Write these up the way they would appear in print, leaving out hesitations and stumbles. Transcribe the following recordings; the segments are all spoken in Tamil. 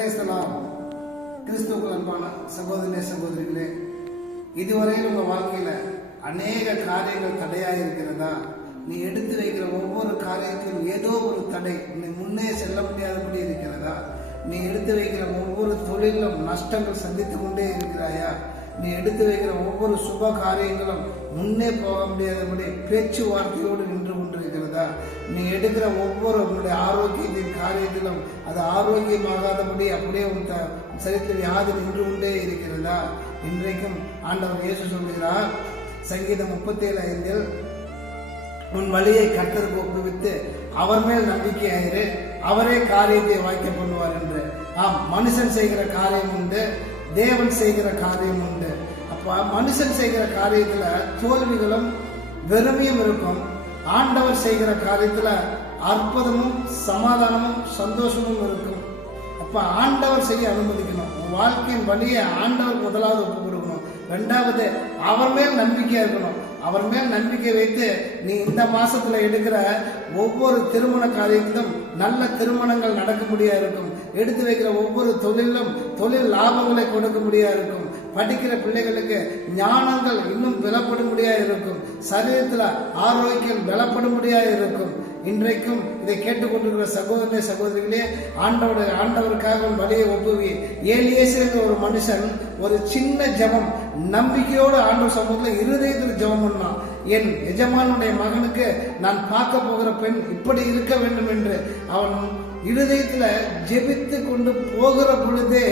கிறிஸ்துவுக்குள் அன்பான சகோதரனே சகோதரிகளே, இதுவரையில் உங்க வாழ்க்கையில அநேக காரியங்கள் தடையா இருக்கிறதா? நீ எடுத்து வைக்கிற ஒவ்வொரு காரியத்திலும் ஏதோ ஒரு தடை உன்னை முன்னே செல்ல முடியாதபடி இருக்கிறதா? நீ எடுத்து வைக்கிற ஒவ்வொரு தொழிலும் நஷ்டங்கள் சந்தித்துக் கொண்டே இருக்கிறாயா? நீ எடுத்து வைக்கிற ஒவ்வொரு சுப காரியங்களும் முன்னே போக முடியாதபடி பேச்சுவார்த்தையோடு நின்று கொண்டிருக்கிறதா? நீ எடுக்கிற ஒவ்வொரு உன்னுடைய ஆரோக்கியத்தின் காரியத்திலும் அது ஆரோக்கியமாகாதபடி அப்படியே உன் சரித்திர வியாதி நின்று கொண்டே இருக்கிறதா? இன்றைக்கும் ஆண்டவர் இயேசு சொல்லுகிறார், சங்கீதம் 37:5, உன் வழியை கர்த்தருக்கு ஒப்புவித்து அவர் மேல் நம்பிக்கையாயிரு, அவரே காரியத்தை வாய்க்க பண்ணுவார் என்று. மனுஷன் செய்கிற காரியம் உண்டு, தேவன் செய்கிற காரியம் உண்டு. அப்ப மனுஷன் செய்கிற காரியத்துல தோல்விகளும் வெறுமையும் இருக்கும். ஆண்டவர் செய்கிற காரியத்துல அற்புதமும் சமாதானமும் சந்தோஷமும் இருக்கும். அப்ப ஆண்டவர் செய்ய அனுமதிக்கணும். வாழ்க்கையின் வழியை ஆண்டவர் முதலாவது ஒப்பு கொடுக்கணும். ரெண்டாவது, அவர் மேல் நம்பிக்கையா இருக்கணும். அவர் மேல் நம்பிக்கை வைத்து நீ இந்த மாசத்துல எடுக்கிற ஒவ்வொரு திருமண காரியத்திலும் நல்ல திருமணங்கள் நடக்க முடியா இருக்கும். எடுத்து வைக்கிற ஒவ்வொரு தொழிலும் தொழில் லாபங்களை கொடுக்க முடியா இருக்கும். படிக்கிற பிள்ளைகளுக்கு ஞானங்கள் இன்னும் பலப்படும்படியா இருக்கும். சரீரத்துல ஆரோக்கியம் பலப்படும்படியா இருக்கும். இன்றைக்கும் இதை கேட்டுக்கொண்டிருக்கிற சகோதரனே சகோதரிகளே, ஆண்டவருக்காக வழியை ஒப்புவி. ஏலியேசு ஒரு மனுஷன் ஒரு சின்ன ஜபம் நம்பிக்கையோடு ஆண்டவர் சமூகத்துல இருதயத்தில் ஜபம் பண்ணான். என் எஜமானுடைய மகனுக்கு நான் பார்க்க போகிற பெண் இப்படி இருக்க வேண்டும் என்று அவன் இருதயத்துல ஜெபித்து கொண்டு போகிற பொழுதே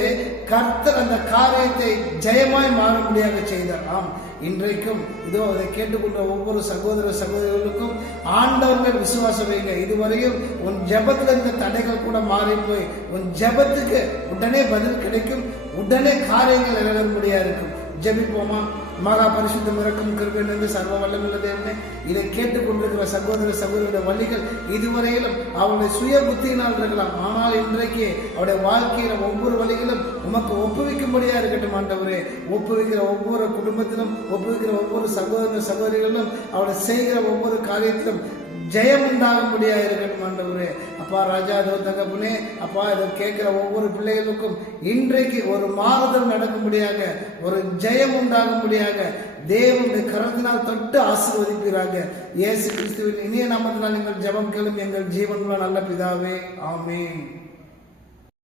கர்த்தர் அந்த காரியத்தை ஜெயமாய் மாறும்படியாக செய்தார். இன்றைக்கும் இதோ அதை கேட்டுக்கொண்ட ஒவ்வொரு சகோதர சகோதரிகளுக்கும் ஆண்டவர் மேல் விசுவாசம் வைங்க. இதுவரையும் உன் ஜெபத்துல இருந்த தடைகள் கூட மாறி போய் உன் ஜெபத்துக்கு உடனே பதில் கிடைக்கும், உடனே காரியங்கள் நிறைவேற முடியா இருக்கும். ஜெபிப்போமா? மகா பரிசுத்தம் இறக்கும் கிருபையிலிருந்து சர்வ வல்லமையுள்ள தேவனே, இதை கேட்டுக்கொண்டிருக்கிற சகோதர சகோதரியுடைய வழிகள் இதுவரையிலும் அவருடைய சுய புத்தியினால் இருக்கலாம், ஆனால் இன்றைக்கு அவருடைய வாழ்க்கையில ஒவ்வொரு வழிகளும் உமக்கு ஒப்புவிக்கும்படியா இருக்கட்டும். ஆண்டவரே, ஒப்புவிக்கிற ஒவ்வொரு குடும்பத்திலும் ஒப்புவிக்கிற ஒவ்வொரு சகோதர சகோதரிகளும் அவருடைய செய்கிற ஒவ்வொரு காரியத்திலும் ஜெயம் உண்டாகும்படியா இருக்கட்டும். ஆண்டவரே, அப்பா ராஜா, அதோ தகப்பனே, அப்பா இதை கேட்கிற ஒவ்வொரு பிள்ளைகளுக்கும் இன்றைக்கு ஒரு மாறுதல் நடக்கும்படியாக, ஒரு ஜெயம் உண்டாகும்படியாக தேவனுடைய கரத்தினால் தொட்டு ஆசீர்வதிப்பீராக. இயேசு கிறிஸ்துவின் இனிய நாமத்தினால் எங்கள் ஜெபம் கேளும் எங்கள் ஜீவனுள்ள நல்ல பிதாவே, ஆமென்.